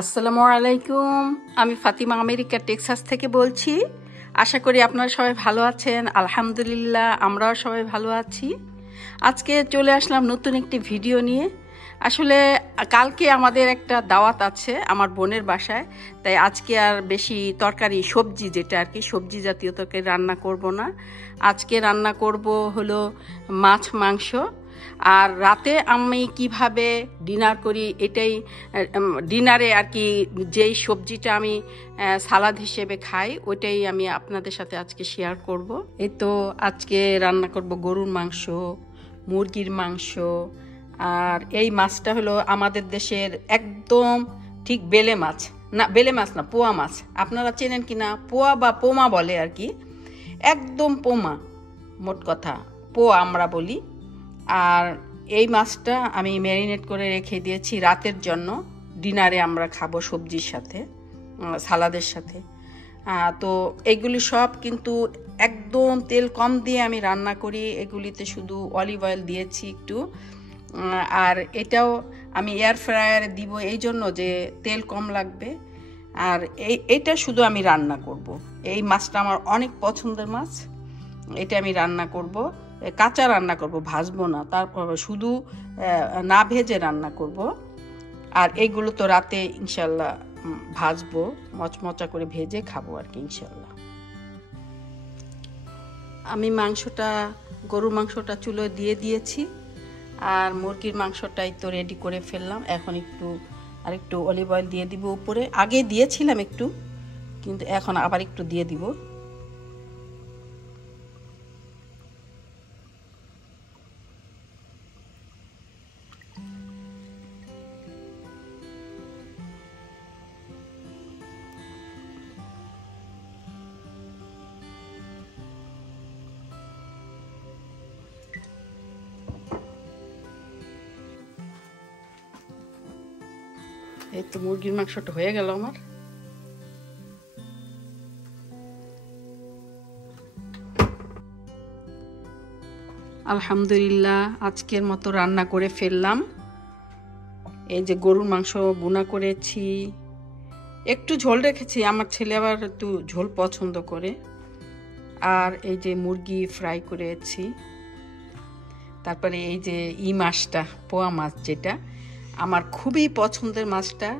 আসসালামু আলাইকুম। আমি ফাতিমা আমেরিকা টেক্সাস থেকে বলছি। আশা করি আপনারা সবাই ভালো আছেন। আলহামদুলিল্লাহ, আমরাও সবাই ভালো আছি। আজকে চলে আসলাম নতুন একটি ভিডিও নিয়ে। আসলে কালকে আমাদের একটা দাওয়াত আছে আমার বোনের বাসায়, তাই আজকে আর বেশি তরকারি সবজি যেটা আর কি সবজি জাতীয় তরকারি রান্না করব না। আজকে রান্না করব হলো মাছ মাংস। আর রাতে আমি কিভাবে ডিনার করি এটাই, ডিনারে আর কি যেই সবজিটা আমি সালাদ হিসেবে খাই ওইটাই আমি আপনাদের সাথে আজকে শেয়ার করব। এই তো আজকে রান্না করব গরুর মাংস, মুরগির মাংস। আর এই মাছটা হলো আমাদের দেশের একদম ঠিক বেলে মাছ না, বেলে মাছ না, পোয়া মাছ। আপনারা চেনেন কি না, পোয়া বা পোমা বলে আর কি, একদম পোমা, মোট কথা পোয়া আমরা বলি। আর এই মাছটা আমি ম্যারিনেট করে রেখে দিয়েছি রাতের জন্য, ডিনারে আমরা খাবো সবজির সাথে, সালাদের সাথে। তো এগুলি সব কিন্তু একদম তেল কম দিয়ে আমি রান্না করি। এগুলিতে শুধু অলিভ অয়েল দিয়েছি একটু। আর এটাও আমি এয়ার ফ্রায়ারে দিব এই জন্য যে তেল কম লাগবে। আর এইটা শুধু আমি রান্না করব। এই মাছটা আমার অনেক পছন্দের মাছ। এটা আমি রান্না করব, কাঁচা রান্না করব, ভাজবো না। তারপর শুধু না ভেজে রান্না করব। আর এইগুলো তো রাতে ইনশাল্লাহ ভাজবো, মচমচা করে ভেজে খাবো আর কি ইনশাল্লাহ। আমি গরুর মাংসটা চুলোয় দিয়ে দিয়েছি, আর মুরগির মাংসটাই তো রেডি করে ফেললাম। এখন আরেকটু অলিভ অয়েল দিয়ে দিব উপরে। আগে দিয়েছিলাম একটু, কিন্তু এখন আবার একটু দিয়ে দিব। এই তো মুরগির মাংসটা হয়ে গেল আমার। আলহামদুলিল্লাহ, আজকের মতো রান্না করে ফেললাম। এই যে গরুর মাংস ভুনা করেছি, একটু ঝোল রেখেছি, আমার ছেলে আবার একটু ঝোল পছন্দ করে। আর এই যে মুরগি ফ্রাই করেছি। তারপরে এই যে মাছটা, পোয়া মাছ, যেটা আমার খুবই পছন্দের মাছটা,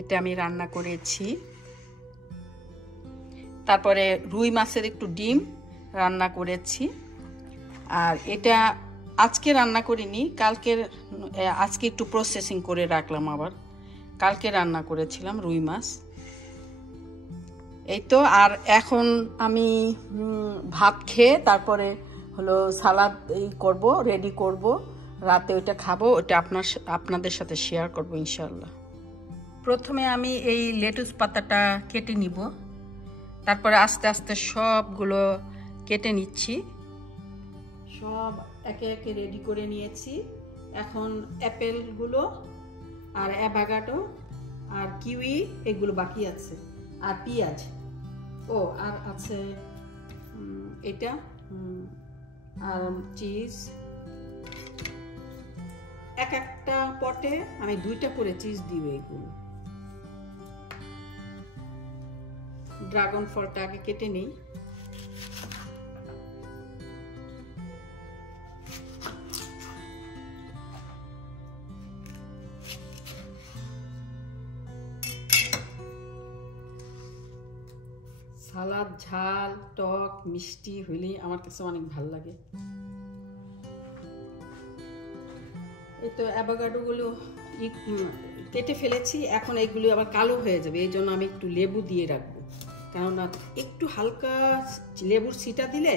এটা আমি রান্না করেছি। তারপরে রুই মাছের একটু ডিম রান্না করেছি। আর এটা আজকে রান্না করিনি, আজকে একটু প্রসেসিং করে রাখলাম, আবার কালকে রান্না করেছিলাম রুই মাছ। এই তো। আর এখন আমি ভাত খেয়ে তারপরে হলো সালাদ রেডি করব, রাতে ওইটা খাবো। ওইটা আপনাদের সাথে শেয়ার করব ইনশাল্লাহ। প্রথমে আমি এই লেটুস পাতাটা কেটে নিব, তারপরে আস্তে আস্তে সবগুলো কেটে নিচ্ছি। সব একে একে রেডি করে নিয়েছি। এখন অ্যাপেলগুলো আর অ্যাভোকাডো আর কিউই এগুলো বাকি আছে, আর পেঁয়াজ, আর আছে এটা, আর চিজ। একটা পটে আমি 2টা করে চিজ দিব। এগুলো ড্রাগন ফলটা আগে কেটে নিই। সালাদ ঝাল টক মিষ্টি হইলেই আমার কাছে অনেক ভালো লাগে। এই তো অ্যাভোকাডোগুলো কেটে ফেলেছি। এখন এইগুলো আবার কালো হয়ে যাবে, এই জন্য আমি একটু লেবু দিয়ে রাখবো, কেননা একটু হালকা লেবুর ছিটা দিলে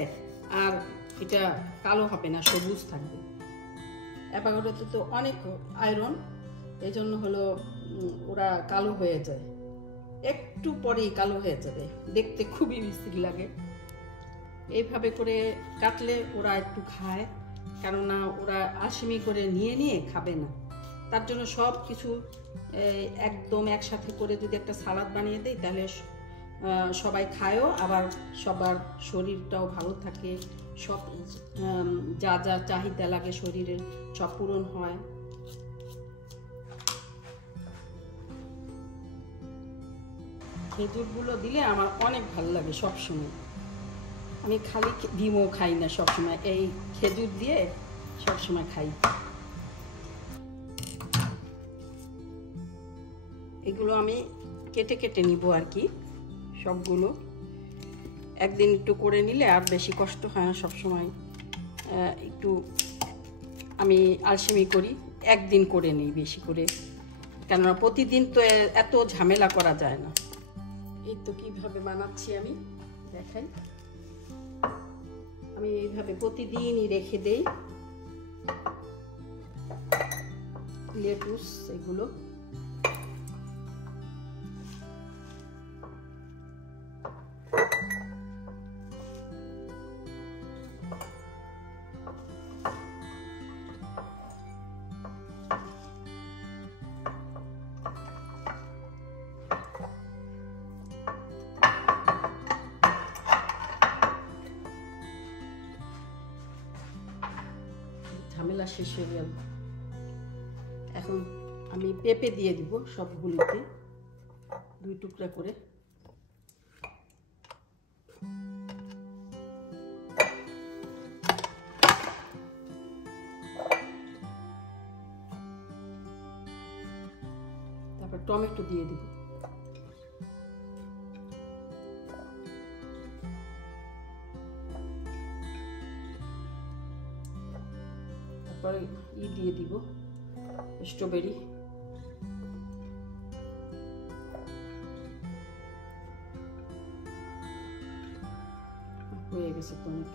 আর এটা কালো হবে না, সবুজ থাকবে। অ্যাভোকাডোতে তো অনেক আয়রন, এই জন্য হলো ওরা কালো হয়ে যায়, একটু পরেই কালো হয়ে যাবে, দেখতে খুবই বিশ্রী লাগে। এইভাবে করে কাটলে ওরা একটু খায়, কেননা ওরা আলসেমি করে নিয়ে খাবে না। তার জন্য সব কিছু একদম একসাথে করে যদি একটা সালাদ বানিয়ে দেয়, তাহলে সবাই খায়ও, আবার সবার শরীরটাও ভালো থাকে, সব যা যা চাহিদা লাগে শরীরের সব পূরণ হয়। খেজুরগুলো দিলে আমার অনেক ভালো লাগে সবসময়। আমি খালি ডিমও খাই না সবসময়, এই খেজুর দিয়ে সবসময় খাই। এগুলো আমি কেটে কেটে নিব আর কি, সবগুলো একদিন একটু করে নিলে আর বেশি কষ্ট হয় না। সবসময় একটু আমি আলসেমি করি, একদিন করে নিই বেশি করে, কেননা প্রতিদিন তো এত ঝামেলা করা যায় না। এই তো কিভাবে বানাচ্ছি আমি দেখাই। আমি এইভাবে প্রতিদিনই রেখে দেই লেটুস এগুলো। ঝামেলা শেষ হয়ে গেল। এখন আমি পেঁপে দিয়ে দিব সবগুলোতে 2 টুকরা করে। তারপর টমেটো দিয়ে দিব। তারপরে দিয়ে দিব স্ট্রবেরি। হয়ে গেছে তো অনেক।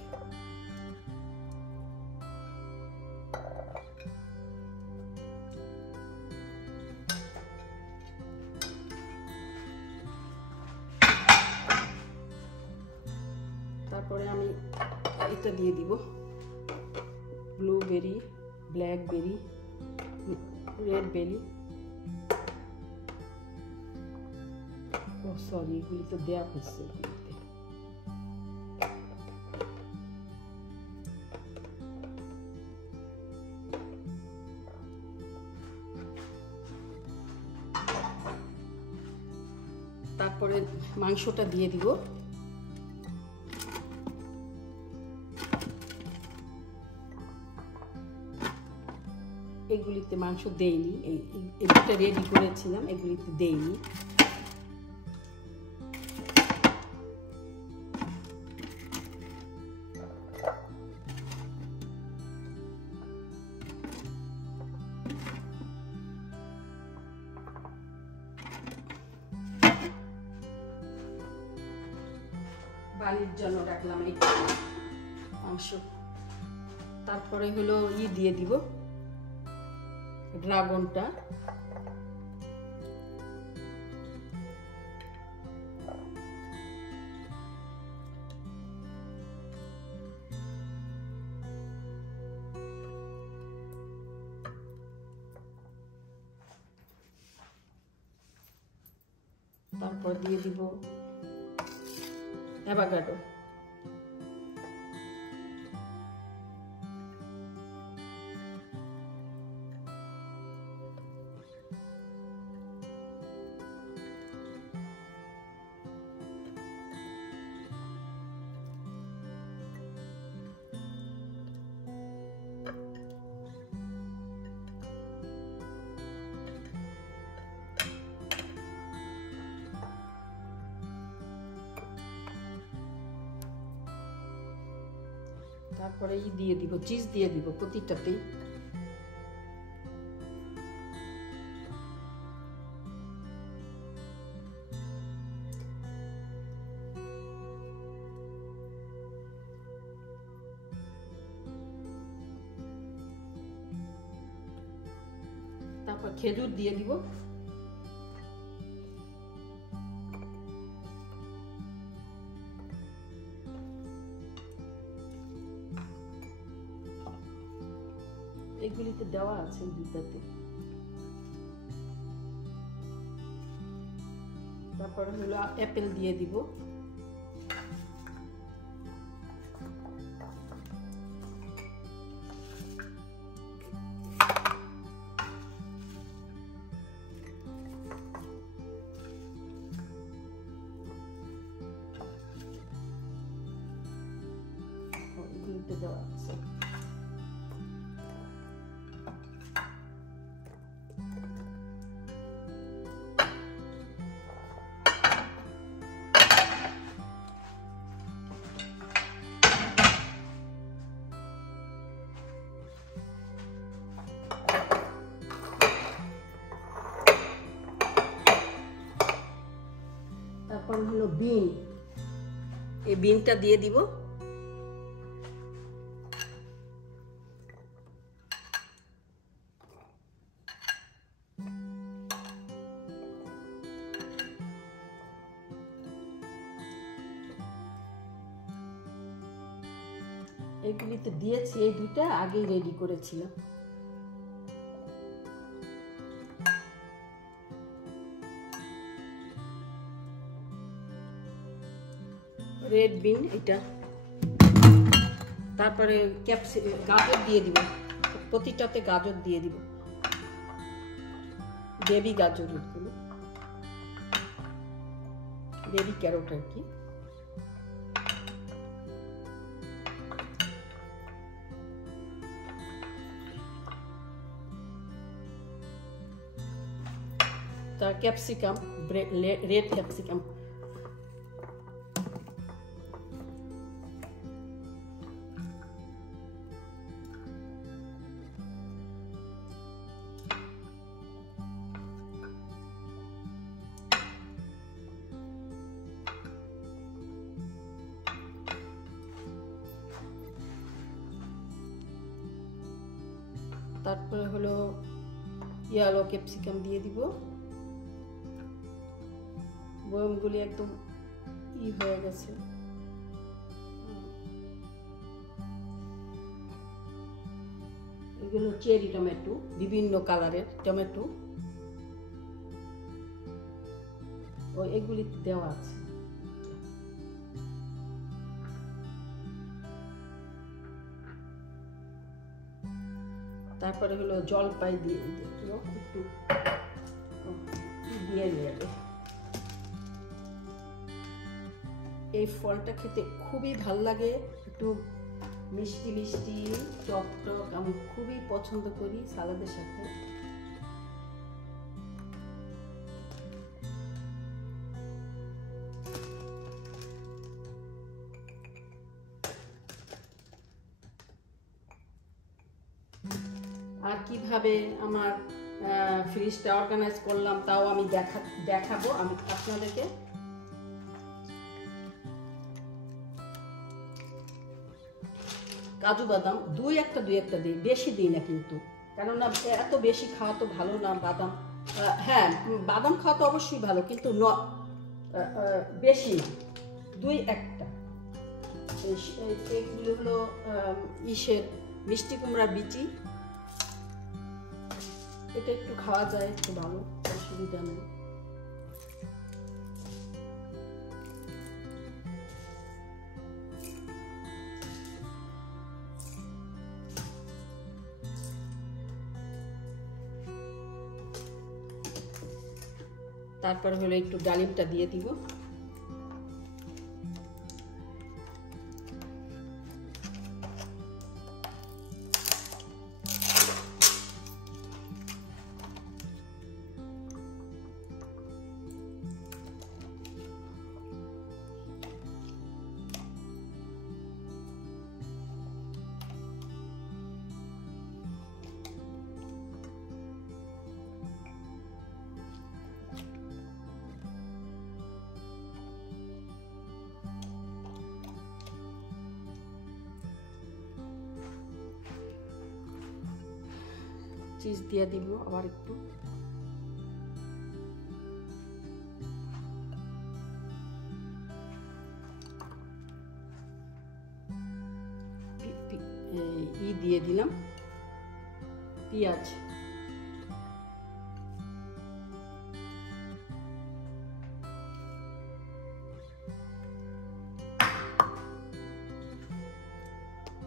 তারপরে আমি এটা দিয়ে দিব ব্লুবেরি, ব্ল্যাকবেরি, রেড বেরি। ও সরি, এগুলি তো দেওয়া হয়েছে। তারপরে মাংসটা দিয়ে দিব। এগুলিতে মাংস দেইনি, এটা রেডি করেছিলাম, এগুলিতে দেইনি। বাড়ির জন্য রাখলাম এই মাংস। তারপরে হলো দিয়ে দিব ড্রাগনটা। তারপর দিয়ে দিব অ্যাভোকাডো। তারপরে দিয়ে দিব চিজ, দিয়ে দিব প্রতিটাতেই। তারপর খেজুর দিয়ে দিব। এগুলিতে দেওয়া আছে দুটাতে। তারপরে হলো অ্যাপেল দিয়ে দিব। দেওয়া আছে। তারপর হলো বিন, এই বিনটা দিয়ে দিব। এগুলিতে দিয়েছি, এই দুইটা আগেই রেডি করেছিলাম। রেড বিন এটা, তারপরে গাজর দিয়ে দিব, প্রতিটাতে গাজর দিয়ে দিব, বেবি গাজর, বেবি ক্যারট আর কি। তার ক্যাপসিকাম, রেড ক্যাপসিকাম, তারপরে হলো ইয়েলো ক্যাপসিকাম দিয়ে দিব। বয়মগুলি একদম হয়ে গেছে। এগুলো চেরি টমেটো, বিভিন্ন কালারের টমেটো, ও এগুলি দেওয়া আছে। তারপরে হলো জলপাই দিয়ে একটু দিয়ে নেবে। এই ফলটা খেতে খুবই ভাল লাগে, একটু মিষ্টি মিষ্টি টক টক, আমি খুবই পছন্দ করি সালাদের সাথে। আর কিভাবে আমার ফ্রিজটা অর্গানাইজ করলাম তাও আমি দেখাবো আমি আপনাদেরকে। কাজু বাদাম দুই একটা দিই, বেশি দিই না কিন্তু, কেননা এত বেশি খাওয়া তো ভালো না। বাদাম, হ্যাঁ বাদাম খাওয়া তো অবশ্যই ভালো, কিন্তু বেশি না, দুই একটা। এগুলো হলো মিষ্টি কুমড়া বিচি, এটা একটু খাওয়া যায়, একটু ভালো, অসুবিধা নেই। তারপরে হলো একটু ডালিমটা দিয়ে দিব। চিজ দিয়ে দিব আবার একটু। দিয়ে দিলাম পেঁয়াজ,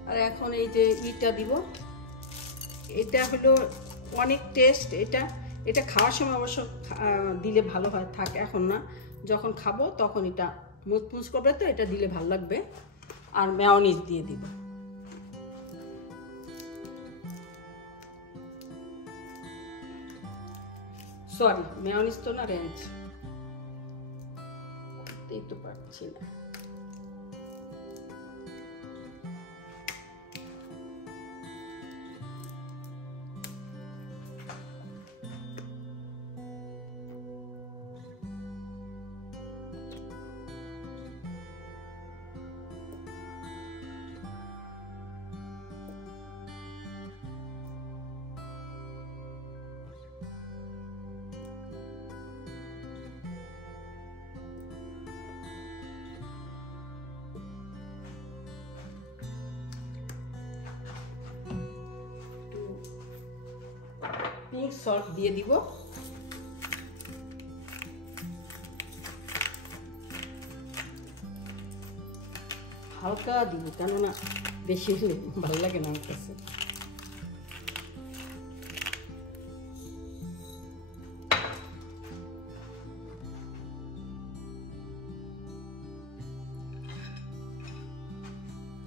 আর এখন এই যে ইটা দিব, এটা হলো অনেক টেস্ট। এটা খাওয়ার সময় অবশ্য দিলে ভালো হয়, থাক এখন না, যখন খাবো তখন এটা মুচমুচ করবে, তো এটা দিলে ভালো লাগবে। আর মেয়োনিজ দিয়ে দিব, সরি মেয়োনিজ তো না, রেঞ্জ এই তো পারছি না। পিঙ্ক সল্ট দিয়ে দিব। হালকা দিব, কেননা বেশি হলে ভালো লাগে না আমার কাছে।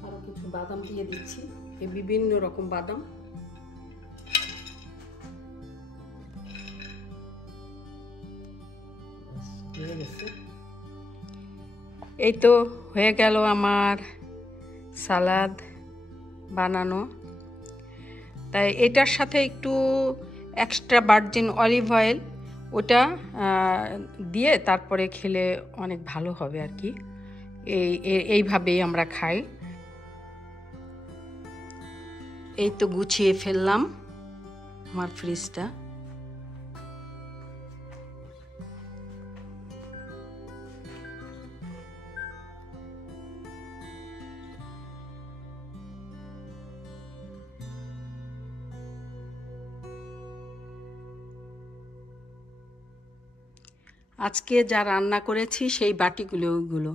আরো কিছু বাদাম দিয়ে দিচ্ছি, এই বিভিন্ন রকম বাদাম। এই তো হয়ে গেল আমার সালাদ বানানো। তাই এটার সাথে একটু এক্সট্রা ভার্জিন অলিভ অয়েল ওটা দিয়ে তারপরে খেলে অনেক ভালো হবে আর কি। এইভাবেই আমরা খাই। এই তো গুছিয়ে ফেললাম আমার ফ্রিজটা। আজকে যা রান্না করেছি সেই বাটিগুলো ওইগুলো।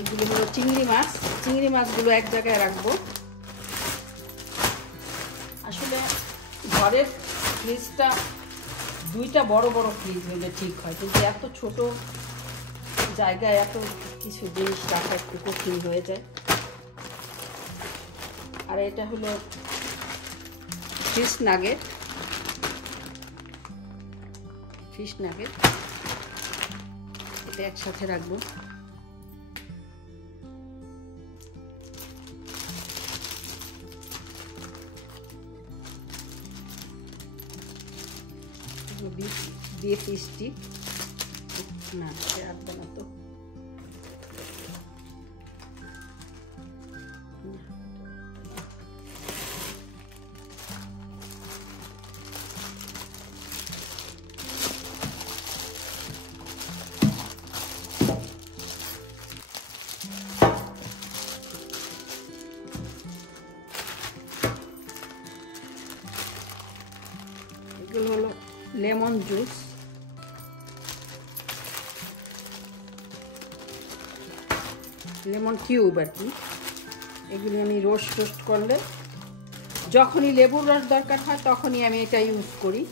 এগুলো হলো চিংড়ি মাছ। চিংড়ি মাছগুলো এক জায়গায় রাখবো। আসলে ঘরের ফ্রিজটা দুইটা বড় বড় ফ্রিজ হলে ঠিক হয়, কিন্তু এত ছোট জায়গায় এত কিছু জিনিস রাখা একটু কঠিন হয়ে যায়। আর এটা হলো ফিশ নাগেট। এটা একসাথে রাখবো। বিফ স্টিক না, রাখবো না তো। এগুলো হলো লেমন জুস। লেমন কিউব আর কি। এগুলি আমি রোস্ট করলে যখনই লেবুর রস দরকার হয় তখনই আমি এটা ইউজ করি।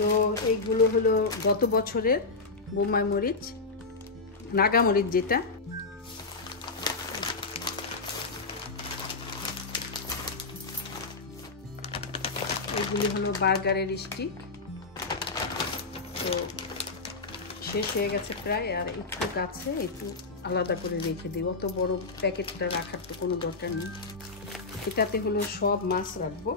তো এইগুলো হলো গত বছরের বোম্বাই মরিচ, নাগা মরিচ যেটা। এইগুলি হলো বার্গারের স্টিক। তো শেষ হয়ে গেছে প্রায়, আর একটু কাছে একটু আলাদা করে রেখে দিই, অত বড় প্যাকেটটা রাখার তো কোনো দরকার নেই। এটাতে হলো সব মাছ রাখবো।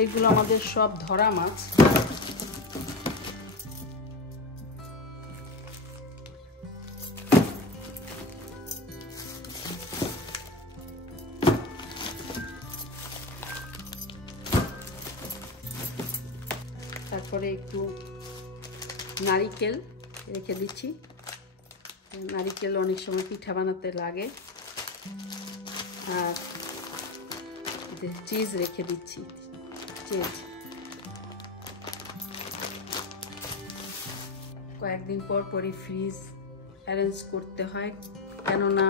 এইগুলো আমাদের সব ধরা মাছ। তারপরে একটু নারিকেল রেখে দিচ্ছি, নারিকেল অনেক সময় পিঠা বানাতে লাগে। আর চিজ রেখে দিচ্ছি, চিজ কয়েকদিন পর পরই ফ্রিজ অ্যারেঞ্জ করতে হয়, কেননা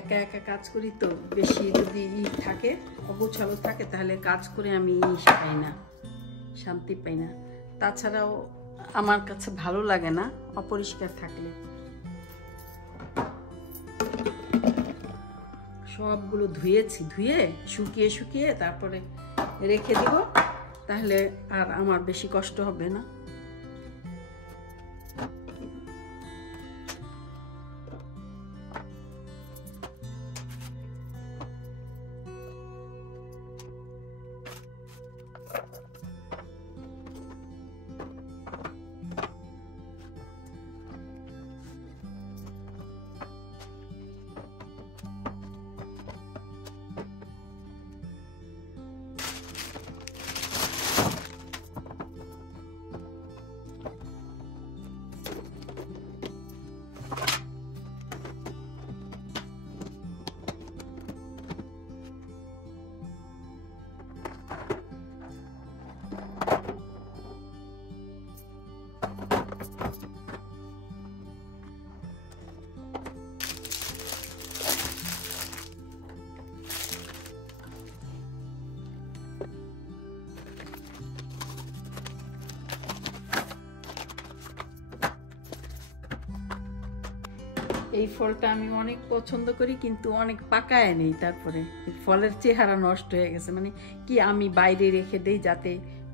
একা একা কাজ করি তো, বেশি যদি থাকে অগোছালো থাকে তাহলে কাজ করে আমি পাই না, শান্তি পাই না। তাছাড়াও আমার কাছে ভালো লাগে না অপরিষ্কার থাকলে। সবগুলো ধুয়েছি, ধুয়ে শুকিয়ে শুকিয়ে তারপরে রেখে দিব, তাহলে আর আমার বেশি কষ্ট হবে না। এই ফলটা আমি অনেক পছন্দ করি, কিন্তু অনেক পাকায় নেই, তারপরে ফলের চেহারা নষ্ট হয়ে গেছে। মানে কি, আমি বাইরে রেখে দেই যাতে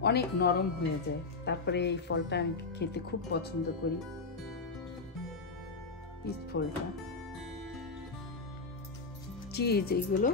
অনেক নরম হয়ে যায়। তারপরে এই ফলটা আমি খেতে খুব পছন্দ করি, পিচ ফলটা। চিজ এইগুলো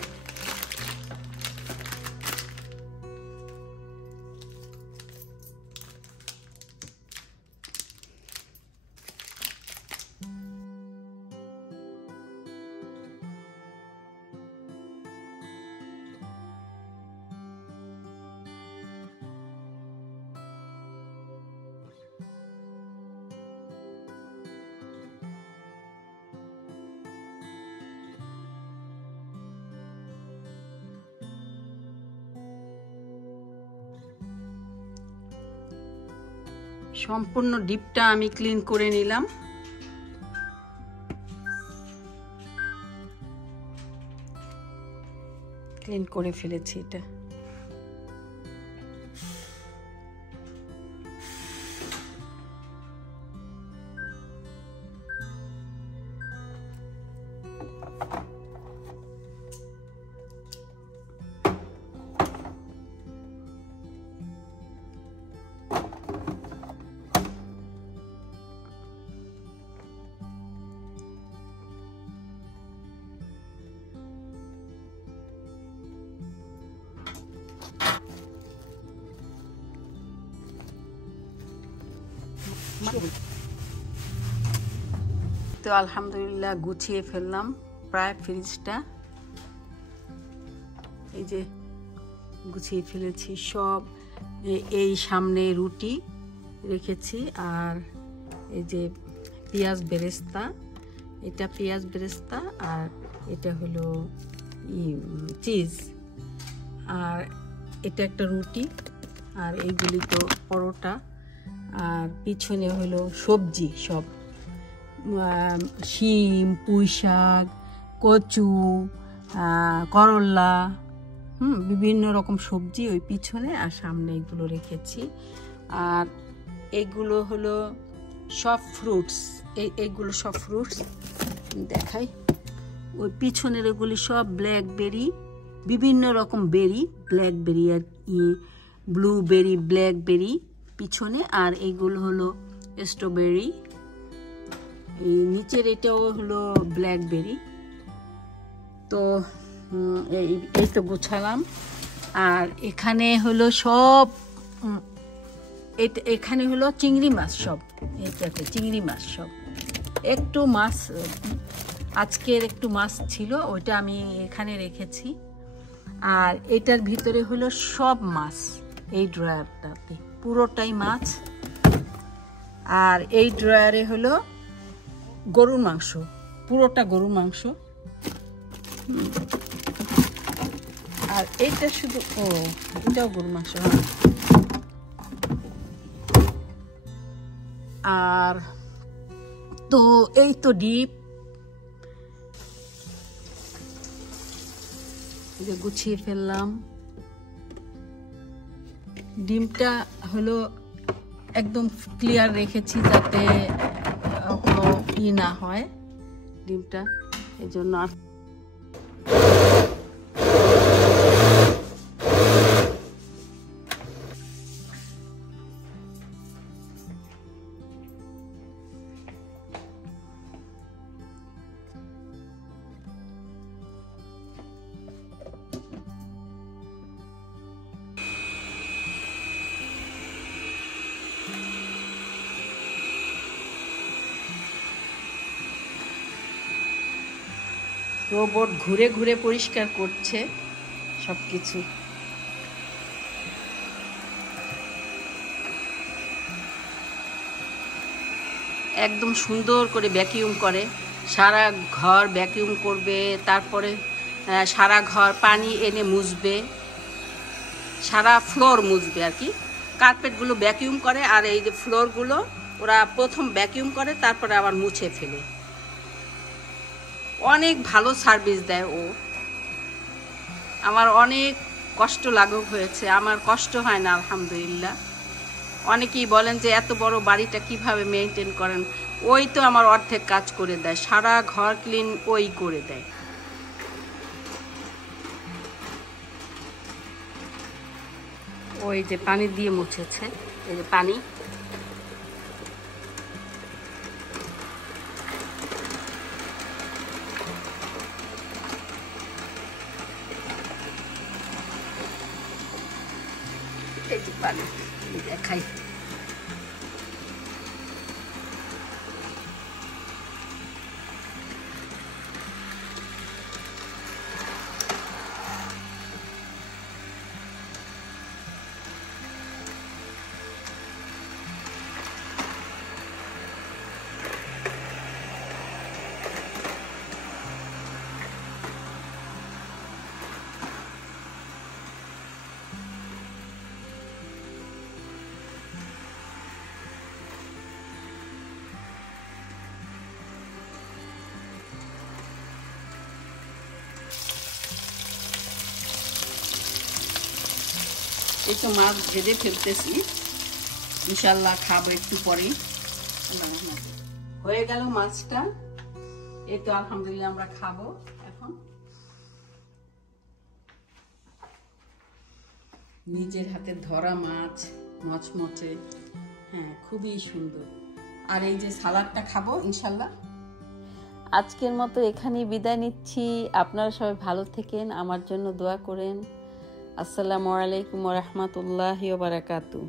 সম্পূর্ণ ডিপটা আমি ক্লিন করে নিলাম। ক্লিন করে ফেলেছি এটা। তো আলহামদুলিল্লাহ গুছিয়ে ফেললাম প্রায় ফ্রিজটা। এই যে গুছিয়ে ফেলেছি সব। এই সামনে রুটি রেখেছি, আর এই যে পেঁয়াজ বেরেস্তা, এটা পেঁয়াজ বেরেস্তা, আর এটা হলো চিজ, আর এটা একটা রুটি, আর এইগুলি তো পরোটা, আর পিছনে হলো সবজি সব, শিম, পুঁই শাক, কচু, করলা, বিভিন্ন রকম সবজি ওই পিছনে, আর সামনে এগুলো রেখেছি। আর এইগুলো হলো সব ফ্রুটস, এইগুলো সব ফ্রুটস দেখাই। ওই পিছনের এগুলি সব ব্ল্যাকবেরি, বিভিন্ন রকম বেরি, ব্ল্যাকবেরি আর ব্লুবেরি, ব্ল্যাকবেরি পিছনে, আর এইগুলো হলো স্ট্রবেরি। এই নিচের এটাও হলো ব্ল্যাকবেরি। তো এই তো গোছালাম। আর এখানে হলো সব, এখানে হলো চিংড়ি মাছ সব, এটাতে চিংড়ি মাছ সব। একটু মাছ আজকের একটু মাছ ছিল, ওইটা আমি এখানে রেখেছি। আর এটার ভিতরে হলো সব মাছ, এই ড্রয়ারটাতে পুরোটাই মাছ। আর এই ড্রয়ারে হলো গরুর মাংস, পুরোটা গরুর মাংস। আর এইটা শুধু, এটাও গরুর মাংস। আর তো এই তো ডিপ গুছিয়ে ফেললাম। ডিমটা হলো একদম ক্লিয়ার রেখেছি যাতে কোনো না হয় ডিমটা, এই জন্য। রোবট ঘুরে ঘুরে পরিষ্কার করছে সবকিছু। একদম সুন্দর করে ভ্যাকিউম করে, সারা ঘর ভ্যাকিউম করবে, তারপরে সারা ঘর পানি এনে মুছবে, সারা ফ্লোর মুছবে আর কি। কার্পেটগুলো ভ্যাকিউম করে, আর এই যে ফ্লোরগুলো ওরা প্রথম ভ্যাকিউম করে, তারপরে আবার মুছে ফেলে। অনেক ভালো সার্ভিস দেয় ও। আমার অনেক কষ্ট লাঘব হয়েছে, আমার কষ্ট হয় না আলহামদুলিল্লাহ। অনেকেই বলেন যে এত বড় বাড়িটা কিভাবে মেনটেন করেন। ওই তো আমার অর্ধেক কাজ করে দেয়, সারা ঘর ক্লিন ওই করে দেয়। ওই যে পানি দিয়ে মুছেছে, এই যে পানি। এই যে পানি দেখাই। এই তো মাছ ভেজে ফেলতেছি, ইনশাল্লাহ খাবো একটু পরেই। হয়ে গেল মাছটা, এই তো আলহামদুলিল্লাহ আমরা খাবো এখন। নিজের হাতে ধরা মাছ, মচমচে, হ্যাঁ খুবই সুন্দর। আর এই যে সালাদটা খাবো ইনশাল্লাহ। আজকের মতো এখানেই বিদায় নিচ্ছি। আপনারা সবাই ভালো থেকেন, আমার জন্য দোয়া করেন। আসসালামু আলাইকুম ওয়া রাহমাতুল্লাহি ওয়া বারাকাতুহু।